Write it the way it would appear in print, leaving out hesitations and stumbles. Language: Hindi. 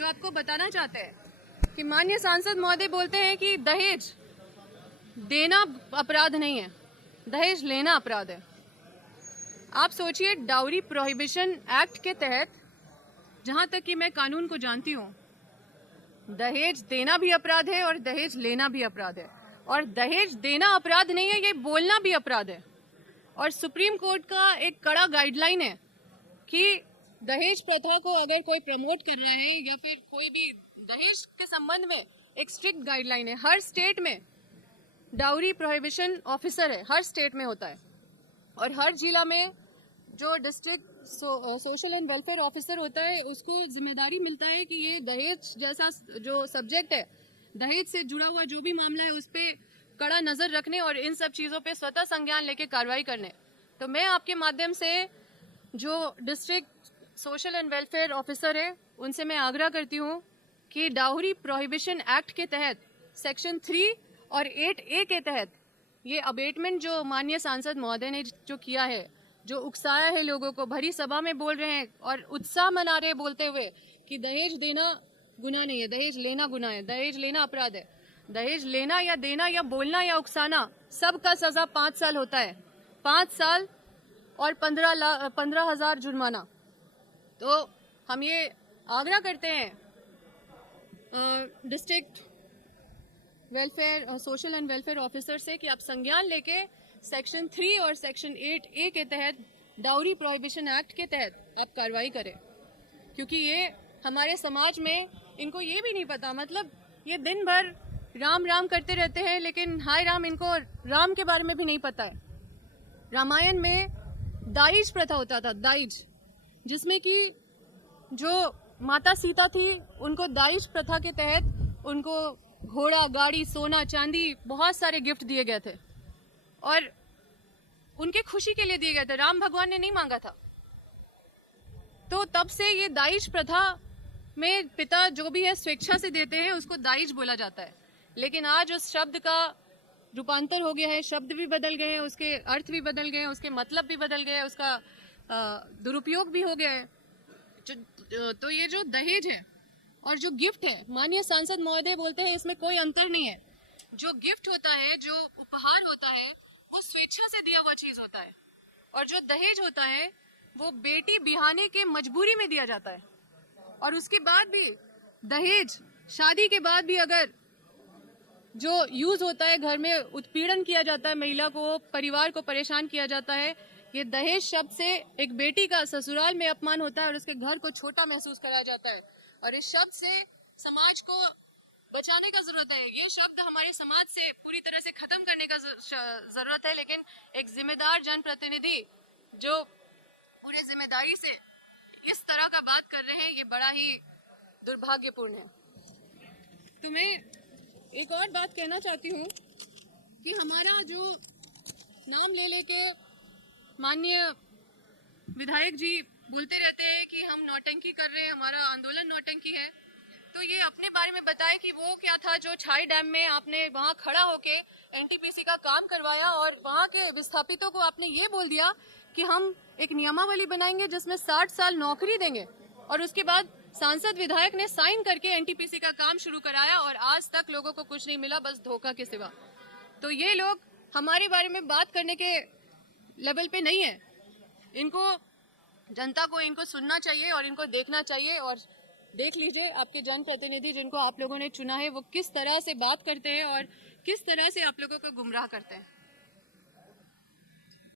जो आपको बताना चाहते हैं कि माननीय सांसद महोदय बोलते हैं कि दहेज देना अपराध नहीं है, दहेज लेना अपराध है। आप सोचिए, डाउरी प्रोहिबिशन एक्ट के तहत, जहां तक कि मैं कानून को जानती हूं, दहेज देना भी अपराध है और दहेज लेना भी अपराध है। और दहेज देना अपराध नहीं है, ये बोलना भी अपराध है। और सुप्रीम कोर्ट का एक कड़ा गाइडलाइन है कि दहेज प्रथा को अगर कोई प्रमोट कर रहा है या फिर कोई भी दहेज के संबंध में एक स्ट्रिक्ट गाइडलाइन है। हर स्टेट में डाउरी प्रोहिबिशन ऑफिसर है, हर स्टेट में होता है। और हर जिला में जो district social and welfare officer होता है, उसको जिम्मेदारी मिलता है कि ये दहेज जैसा जो सब्जेक्ट है, दहेज से जुड़ा हुआ जो भी मामला है, उस पर कड़ा नजर रखने और इन सब चीजों पे स्वतः संज्ञान लेके कार्रवाई करने। तो मैं आपके माध्यम से जो district social and welfare officer है, उनसे मैं आग्रह करती हूँ कि डाउरी प्रोहिबिशन एक्ट के तहत सेक्शन 3 और 8A के तहत ये अबेटमेंट जो माननीय सांसद महोदय ने जो किया है, जो उकसाया है लोगों को, भरी सभा में बोल रहे हैं और उत्साह मना रहे बोलते हुए कि दहेज देना गुनाह नहीं है, दहेज लेना गुनाह है, दहेज लेना अपराध है। दहेज लेना या देना या बोलना या उकसाना, सबका सजा 5 साल होता है, 5 साल और 15,000 जुर्माना। तो हम ये आग्रह करते हैं district welfare social and welfare officer से कि आप संज्ञान लेके सेक्शन 3 और सेक्शन 8A के तहत, डाउरी प्रोहिबिशन एक्ट के तहत आप कार्रवाई करें। क्योंकि ये हमारे समाज में इनको ये भी नहीं पता, मतलब ये दिन भर राम राम करते रहते हैं, लेकिन हाय राम, इनको राम के बारे में भी नहीं पता है। रामायण में दाइज प्रथा होता था, दाइज, जिसमें कि जो माता सीता थी, उनको दाइज प्रथा के तहत उनको घोड़ा, गाड़ी, सोना, चांदी, बहुत सारे गिफ्ट दिए गए थे और उनके खुशी के लिए दिए गए थे। राम भगवान ने नहीं मांगा था। तो तब से ये दाइज प्रथा में पिता जो भी है स्वेच्छा से देते हैं, उसको दाइज बोला जाता है। लेकिन आज उस शब्द का रूपांतर हो गया है, शब्द भी बदल गए हैं, उसके अर्थ भी बदल गए हैं, उसके मतलब भी बदल गए हैं, उसका दुरुपयोग भी हो गया है। तो ये जो दहेज है और जो गिफ्ट है, माननीय सांसद महोदय बोलते हैं इसमें कोई अंतर नहीं है। जो गिफ्ट होता है, जो उपहार होता है, वो स्वेच्छा से दिया हुआ चीज होता है। और जो दहेज होता है, वो बेटी बिहाने के मजबूरी में दिया जाता है। और उसके बाद भी दहेज, शादी के बाद भी अगर जो यूज होता है, घर में उत्पीड़न किया जाता है, महिला को, परिवार को परेशान किया जाता है। ये दहेज शब्द से एक बेटी का ससुराल में अपमान होता है और उसके घर को छोटा महसूस कराया जाता है। और इस शब्द से समाज को बचाने का जरूरत है। ये शब्द हमारे समाज से पूरी तरह से खत्म करने का जरूरत है। लेकिन एक जिम्मेदार जनप्रतिनिधि जो पूरी जिम्मेदारी से इस तरह का बात कर रहे हैं, ये बड़ा ही दुर्भाग्यपूर्ण है। तो मैं एक और बात कहना चाहती हूँ कि हमारा जो नाम ले लेके माननीय विधायक जी बोलते रहते हैं कि हम नौटंकी कर रहे हैं, हमारा आंदोलन नौटंकी है, तो ये अपने बारे में बताए कि वो क्या था जो छाई डैम में आपने वहाँ खड़ा होके एनटीपीसी का काम करवाया और वहाँ के विस्थापितों को आपने ये बोल दिया कि हम एक नियमावली बनाएंगे जिसमें 60 साल नौकरी देंगे। और उसके बाद सांसद विधायक ने साइन करके एनटीपीसी का काम शुरू कराया और आज तक लोगों को कुछ नहीं मिला, बस धोखा के सिवा। तो ये लोग हमारे बारे में बात करने के लेवल पे नहीं है। इनको, जनता को इनको सुनना चाहिए और इनको देखना चाहिए। और देख लीजिए आपके जनप्रतिनिधि जिनको आप लोगों ने चुना है, वो किस तरह से बात करते हैं और किस तरह से आप लोगों को गुमराह करते हैं।